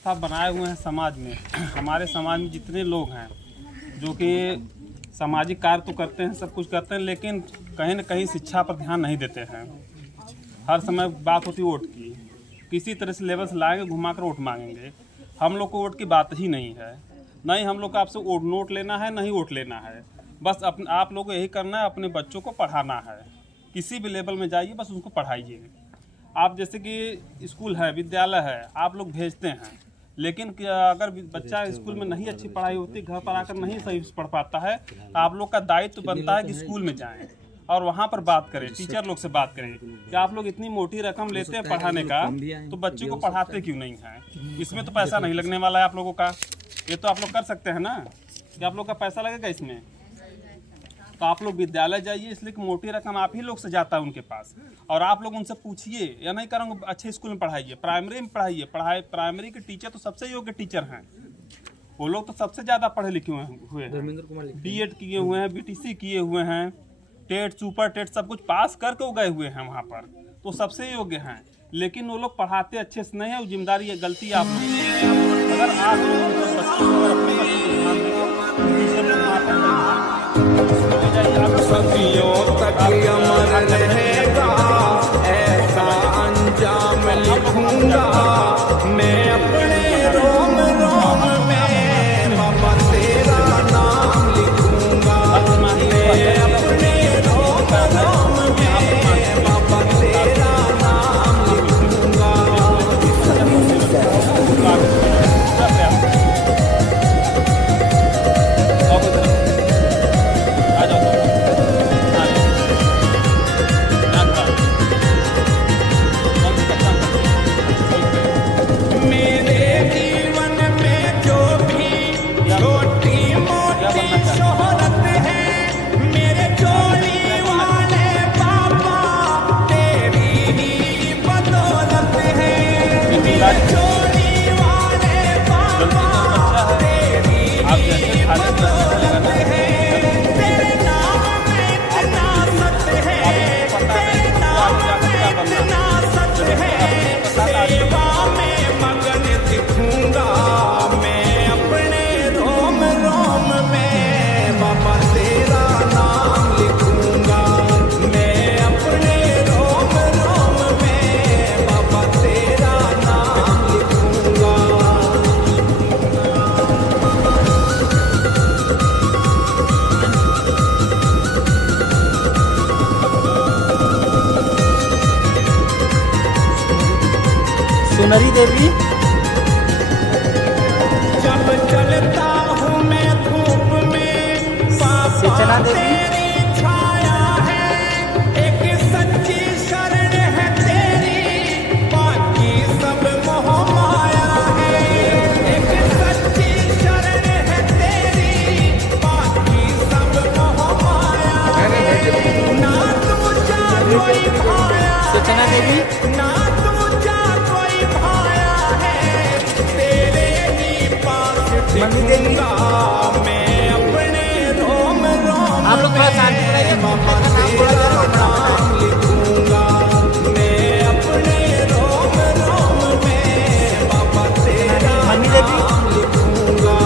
व्यवस्था बनाए हुए हैं समाज में। हमारे समाज में जितने लोग हैं जो कि सामाजिक कार्य तो करते हैं, सब कुछ करते हैं, लेकिन कहीं न कहीं शिक्षा पर ध्यान नहीं देते हैं। हर समय बात होती है वोट की, किसी तरह से लेवल से लाएंगे, घुमा कर वोट मांगेंगे। हम लोग को वोट की बात ही नहीं है, नहीं हम लोग को आपसे नोट लेना है, नहीं वोट लेना है। बस आप लोग को यही करना है, अपने बच्चों को पढ़ाना है। किसी भी लेवल में जाइए, बस उनको पढ़ाइए। आप जैसे कि स्कूल है, विद्यालय है, आप लोग भेजते हैं, लेकिन अगर बच्चा स्कूल में नहीं अच्छी पढ़ाई होती, घर पर आकर नहीं सही से पढ़ पाता है, तो आप लोग का दायित्व बनता है कि स्कूल में जाएं और वहाँ पर बात करें, टीचर लोग से बात करें कि आप लोग इतनी मोटी रकम लेते हैं पढ़ाने का, तो बच्चे को पढ़ाते क्यों नहीं हैं? इसमें तो पैसा नहीं लगने वाला है आप लोगों का, ये तो आप लोग कर सकते हैं ना कि आप लोग का पैसा लगेगा इसमें। तो आप लोग विद्यालय जाइए, इसलिए कि मोटी रकम आप ही लोग से जाता है उनके पास, और आप लोग उनसे पूछिए या नहीं करेंगे, अच्छे स्कूल में पढ़ाइए, प्राइमरी में पढ़ाइए। प्राइमरी के टीचर तो सबसे योग्य टीचर हैं, वो लोग तो सबसे ज़्यादा पढ़े लिखे हुए हैं, बीएड किए हुए हैं, बीटीसी किए हुए हैं, टेट सुपर टेट सब कुछ पास करके वो गए हुए हैं वहाँ पर, तो सबसे योग्य हैं। लेकिन वो लोग पढ़ाते अच्छे से नहीं है, वो जिम्मेदारी है, गलती आप लोग। अगर आप लोग अपने बच्चों को ध्यान देंगे, टीचर लोग वहाँ पर सदियों तक अमर रहेगा, ऐसा अंजाम लिखूंगा मैं अपने रोम रोम में, बाबा तेरा नाम लिखूंगा मैं अपने रोम रोम में, बाबा तेरा नाम लिखूंगा। सुनरी देवी, जब चलता हूँ मैं धूप में, सिचना देवी, तेरी छाया है, एक सच्ची शरण है तेरी, बाकी सब मोह माया है। एक सच्ची शरण है तेरी, बाकी सब मोह माया है। ना तुझा कोई भाया सिचना देवी, ना मंदिर देवी, मैं अपने रोम रोम आप लोग थोड़ा शांति बनाइए, बाबा तेरा नाम लिखूंगा मैं अपने रोम रोम में, बाबा तेरा नाम लिखूंगा।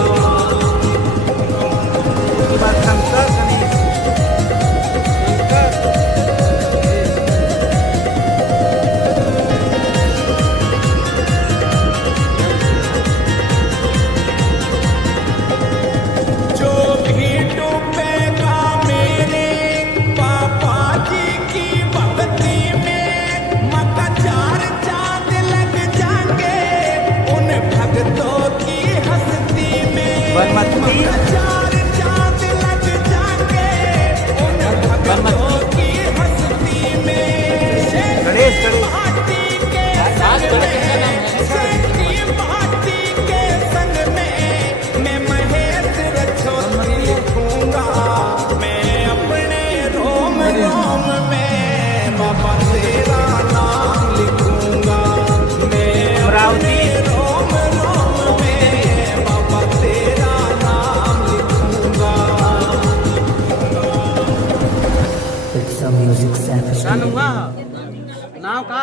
नाम का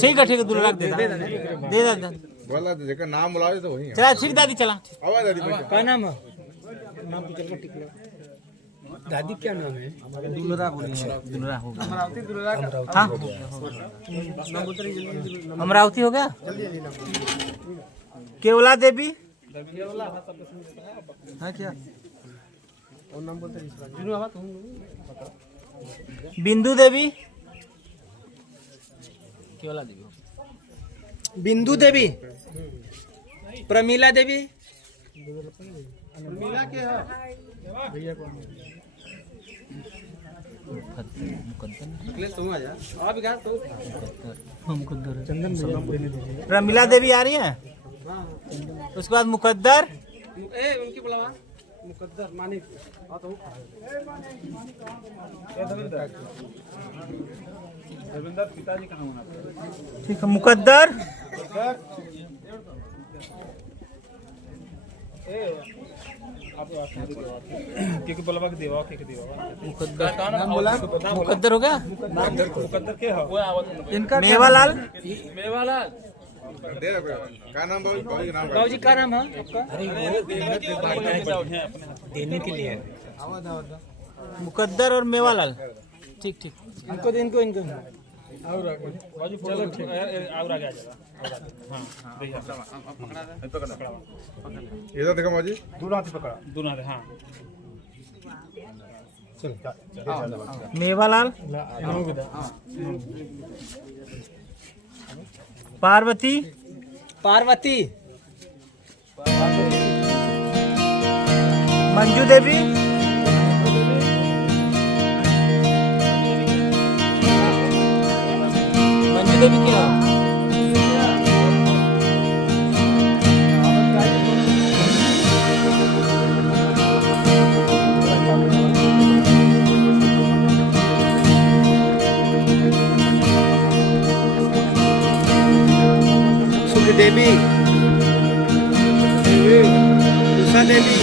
ठीक है दुल्हन दे दे बोला देखा नाम बुला तो वही है। चला ठीक दादी चला आवाज दादी क्या नाम है नाम तो चल टिकला दादी क्या नाम है दुलरा बोलिए दुलरा हो गया अमरावती दुलरा हाँ अमरावती हो गया केवला देवी हाँ क्या और नाम बोलते बिंदु देवी केवला देवी बिंदु देवी प्रमीला देवी प्रमीला के भैया कौन प्रमीला देवी आ रही है उसके बाद मुकद्दर उनकी बुलावा मुकद्दर मानिक रविंदर पिताजी कहाँ होना ठीक है मुकद्दर क्योंकि बोलवा के देवा मुकद्दर हो गया मुकद्दर के हो इनका मेवालाल दे रहा क्या नाम बाबू का नाम बाबूजी का नाम है देने के लिए मुकद्दर और मेवालाल ठीक ठीक इनको इनको इनको चलो ठीक है और आगे आ जाएगा इधर देखो माजी दोनों हाथ पकड़ा दोनों हाथ हाँ मेवालाल पार्वती पार्वती मंजू देवी मंजू देवी क्या देवी उषा देवी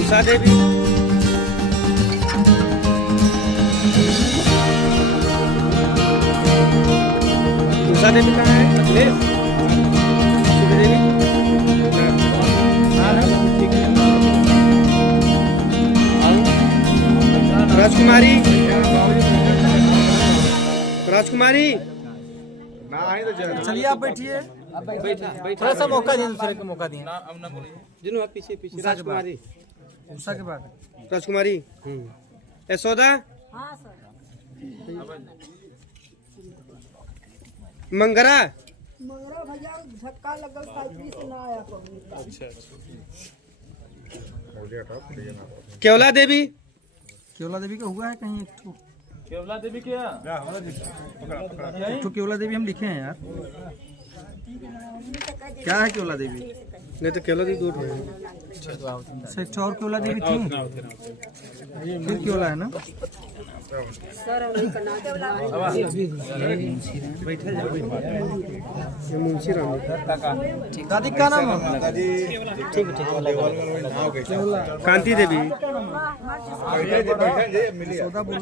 उषा देवी उषा देवी कहाँ है अखिलेश देवी राजकुमारी राजकुमारी ना आई तो चलिए आप बैठिए थोड़ा सा मौका दिए दूसरे को मौका दिए जिन्हों आप पीछे पीछे राजकुमारी उषा के बाद राजकुमारी यशोदा मंगरा भैया धक्का लगल साइकिल से ना आया केवला देवी केवला देवी का हुआ है कहीं एक ठो केवला देवी क्या एक ठो केवला देवी हम लिखे हैं यार क्या है केवला देवी नहीं तो केवला देवी दूर है एक और केवला देवी थी फिर केवला है ना मुंशी राम दादी का नाम है ठीक है कांति देवी सौदा बोल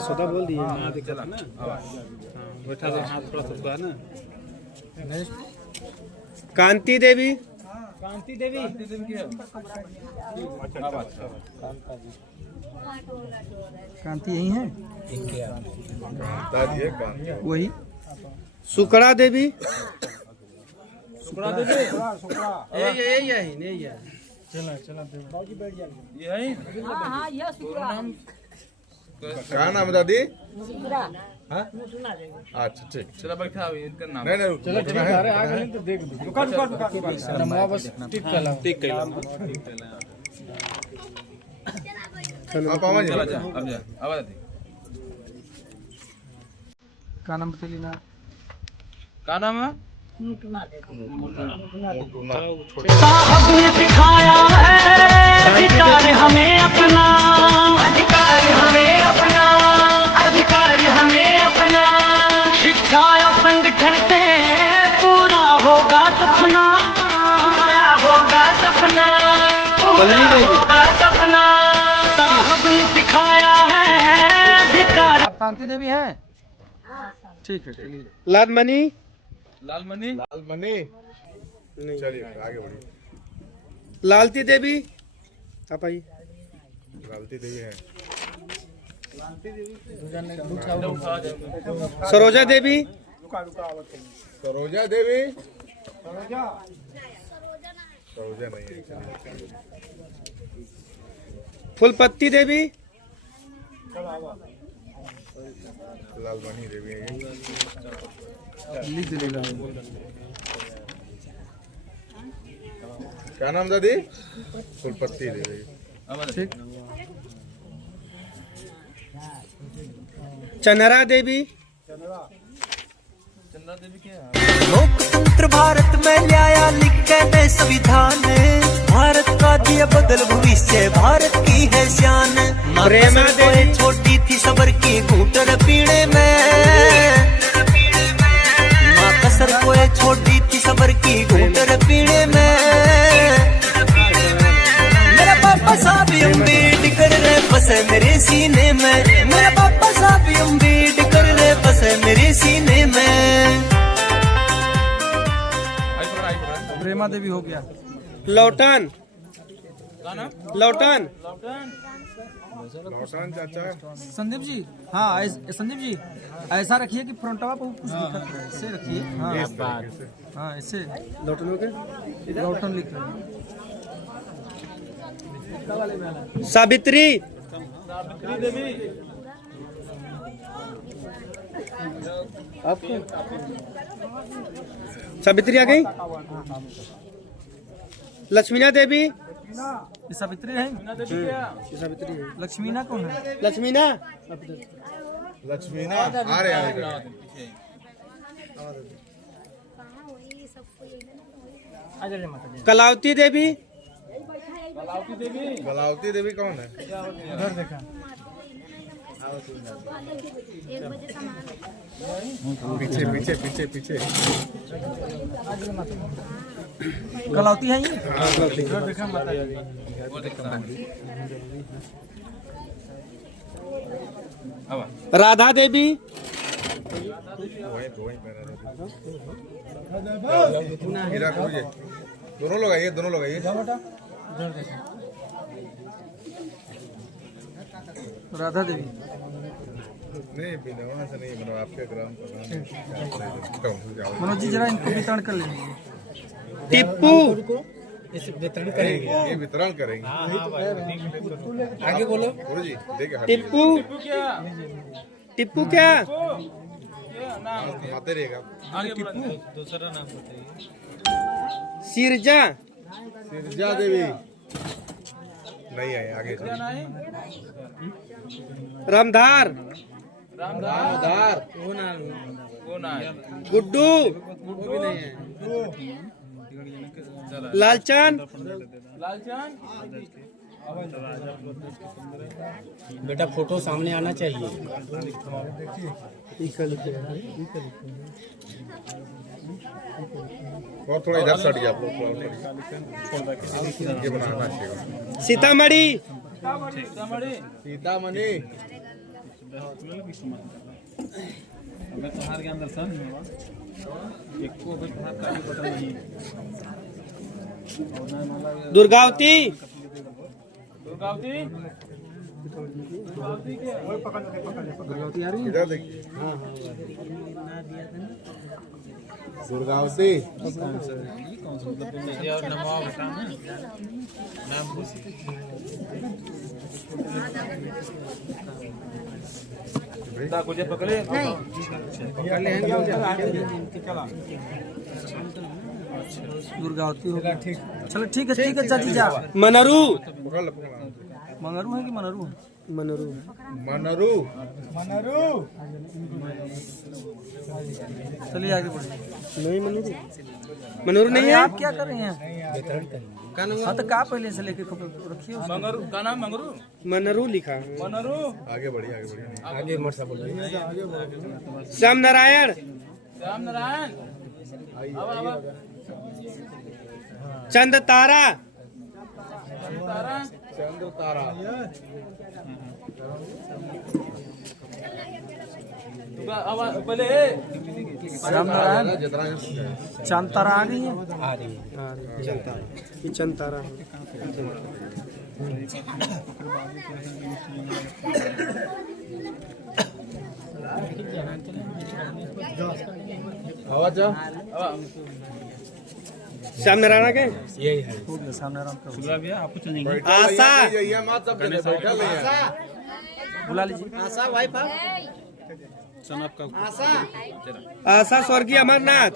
सौदा बोल दिए बैठा हाथ थोड़ा सा है ना कांति देवी कांति यही है दादी है कौन वही सुकड़ा देवी यही क्या नाम है दादी हाँ अच्छा ठीक चलो बैठा इनका नाम नहीं नहीं चलो ठीक है आगे तो देख दुकान बस टिक आप आवाज चला जा अब जा आवाज दे का नाम बता लेना का नाम है साहब ने सिखाया है अधिकार हमें अपना अधिकार हमें अपना अधिकार हमें अपना शिक्षा और संगठन से सपना साहब ने दिखाया है धिक्कार। आप शांति देवी हैं? ठीक है, चलिए। लालमणि चलिए आगे बढ़िए। लालती देवी, आप आइए। लालती देवी है। सरोजा देवी, सरोजा देवी, सरोजा नहीं है। फुलपत्ती देवी, लालमणि देवी है। क्या नाम दादी? फुलपत्ती देवी। चनरा देवी, लोकतंत्र भारत में ल्याया लिख के मैं संविधान, भारत का दिया बदल भविष्य, भारत की है शान। प्रेमा देवी, छोटी थी सबर की घूटर पीने में, माँ कसर कोई छोटी थी सबर की घूटर पीने में। मेरा पापा साहब अम्बेडकर रे बसे मेरे सीने में, मेरा पापा साहब अम्बेडकर रे बसे मेरे सीने में। प्रेमा देवी हो गया। लौटन, लौटन, लौटान चाचा। संदीप जी, हाँ संदीप जी ऐसा रखिए कि फ्रंटवा पर कुछ लिखा है, ऐसे रखिए। हाँ ऐसे लौटन हो गया, लौटन लिख रहे। सावित्री, सावित्री आ गई। लक्ष्मीना देवी, ये सावित्री है। ये सावित्री है। लक्ष्मीना कौन है? लक्ष्मीना, लक्ष्मीना आ रहे हैं। कलावती देवी, कलावती देवी कौन है? उधर देखा। पीछे पीछे पीछे पीछे। कलावती है ये? देखा माता जी। राधा देवी, हीरा खोजिए। दोनों लोग आइए, दोनों लोग आइए। राधा देवी नहीं बिना वहाँ से नहीं, मतलब आपके ग्राम मनोज जी जरा इनको वितरण कर लेंगे। टिप्पू, ये वितरण करेंगे। आगे बोलो। गुरु जी देखिए। टिप्पू, टिप्पू क्या? आते रहेगा। दूसरा नाम सिरजा, सिरजा देवी नहीं आए, आगे रामधार, गुड्डू, लालचंद, बेटा फोटो सामने आना चाहिए। और थोड़ा इधर से हटिए आप लोग, ये बनाना चाहिए। सीतामढ़ी, सीतामणि दुर्गावती, इधर देखिए। दुर्गावती दुर्गावती होगा। ठीक, चलो ठीक है चाची जा। मनरू, मंगरू है कि मनरू? मनरू, मनरू चलिए आगे बढ़िए। नहीं मनरू, मनरू नहीं है। आप क्या कर रहे हैं? हाँ तो का पहले से लेके रखिए। मंगरू का नाम मनरू लिखा है। आगे बढ़िए, आगे बढ़िए। आगे मोटरसाइकिल बोलिए। श्याम नारायण, चंद तारा, चंद्र तारा श्याम नारायण जितना चांद तारा आ रही है। आ रही है। ये चंद तारा है। आवाज जा श्याम नारायण के यही है। श्याम नारायण का आशा ये मत सब जने बैठा ले बुला लीजिए। आशा वाइफ आशा स्वर्गीय अमरनाथ।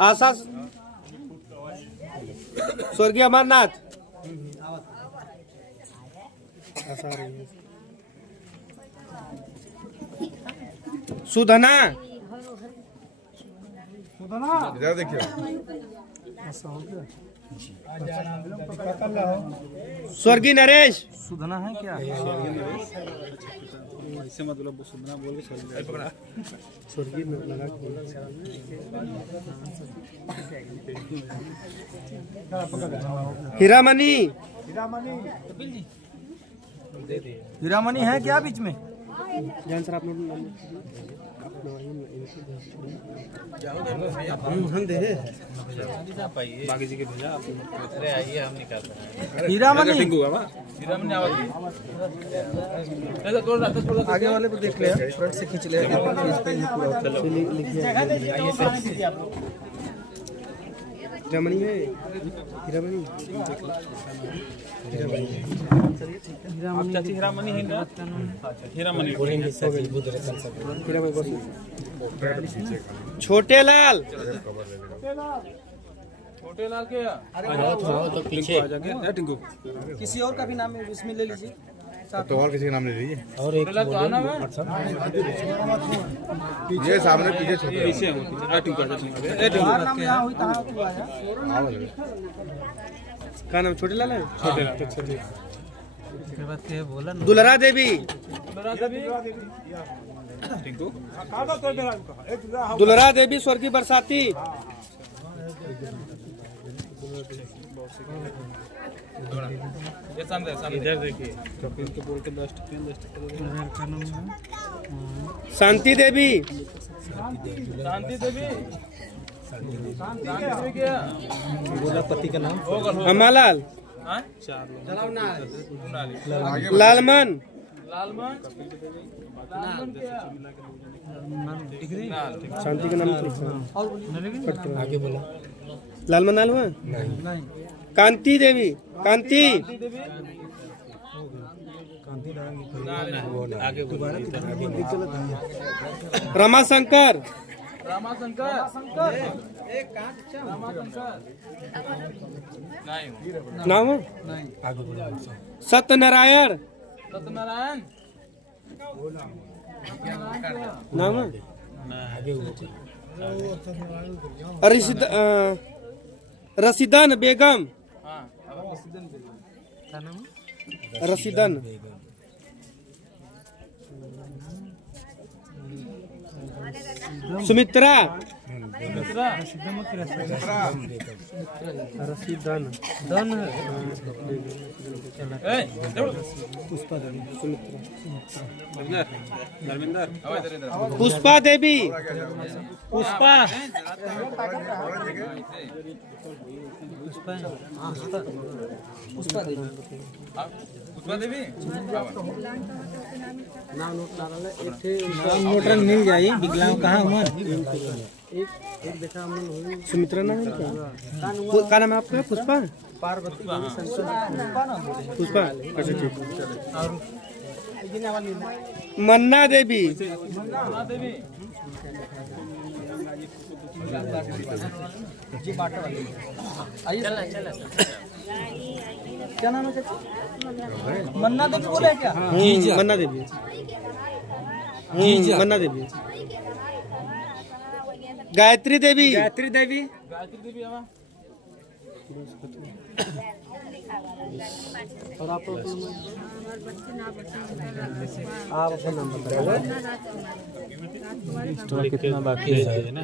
आशा स्वर्गीय अमरनाथ। सुधना इधर देखिए स्वर्गीय नरेश। सुधना है क्या? ऐसे मतलब सुनना बोल के चल जाए। स्वर्गीय में लगा हीरामणि। हीरामणि है क्या बीच में? जान सर आप लोग हम दे रहे बागी जी के भेजा आप। अरे आइए हम निकाल रहे हैं। हीरामणि हीरामणि आवाज आगे वाले को देख ले, फ्रंट से खींच ले। हीरामणि है। हीरामणि आप चाची हीरामणि है ना? हीरामणि बोलेंगे सभी बुद्ध रतन सब। छोटे लाल। छोटे लाल के आओ तो पीछे। टिंकू किसी और का भी नाम है इसमें ले लीजिए। तो और किसी का नाम ले लीजिए और एक ये सामने पीछे छोटे पीछे हूँ। टिंकू हमारा नाम यहाँ हुई तहाँ तू आ जा। क्या नाम? छोटे लाल है। छोटे दुलरा देवी। टिंकू दुलरा देवी स्वर्गीय बरसाती। इधर देखिए कपिल को बोल के 10 शांति देवी। शांति देवी बोला पति का नाम। अम्मालाल। लालमन। शांति का नाम आगे बोला। लालमन नालवा। कांति देवी। कांति। आगे बोला। रमाशंकर। नाम आगे बोला। सत्यनारायण। नाम आगे बोला। रशीदन बेगम। रशीदन। सुमित्रा। रशीदन। पुष्पा देवी। पुष्पा। पुष्पा देवी नाम नोट मिल जाए। विकलांग कहाँ उमर? एक बेटा सुमित्रा नाम है क्या नाम है आपका? पुष्पा। पार्वती पुष्पा। अच्छा ठीक। मन्ना देवी। क्या नाम है? मन्ना देवी बोले क्या? मन्ना देवी। मन्ना देवी। गायत्री देवी। गायत्री देवी। और आप अपना नाम बताइए। कितना बाकी है ना?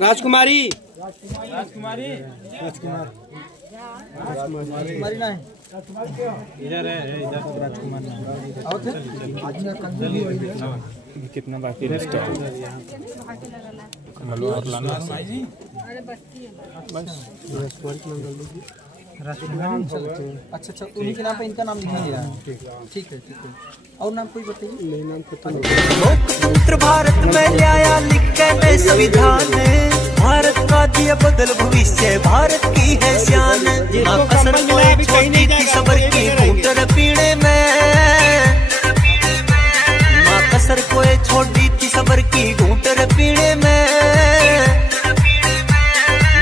राजकुमारी इधर है इधर राजकुमार कितना बाकी अच्छा उन्हीं के नाम पे इनका नाम लिखा गया है। ठीक है और नाम कोई बताइए। मेरे नाम को लोकतंत्र भारत में लाया लिख के नए संविधान, भारत का दिया बदल भविष्य, भारत की है शान। माँ कसर कोई छोटी थी सबर की घूंटर पीने में, माँ कसर कोई छोटी थी सबर की घूंटर पीने में।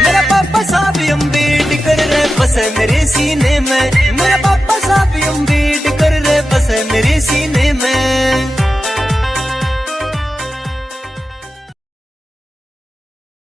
मेरा पापा साहब अम्बेडकर रे बसे मेरे सीने में,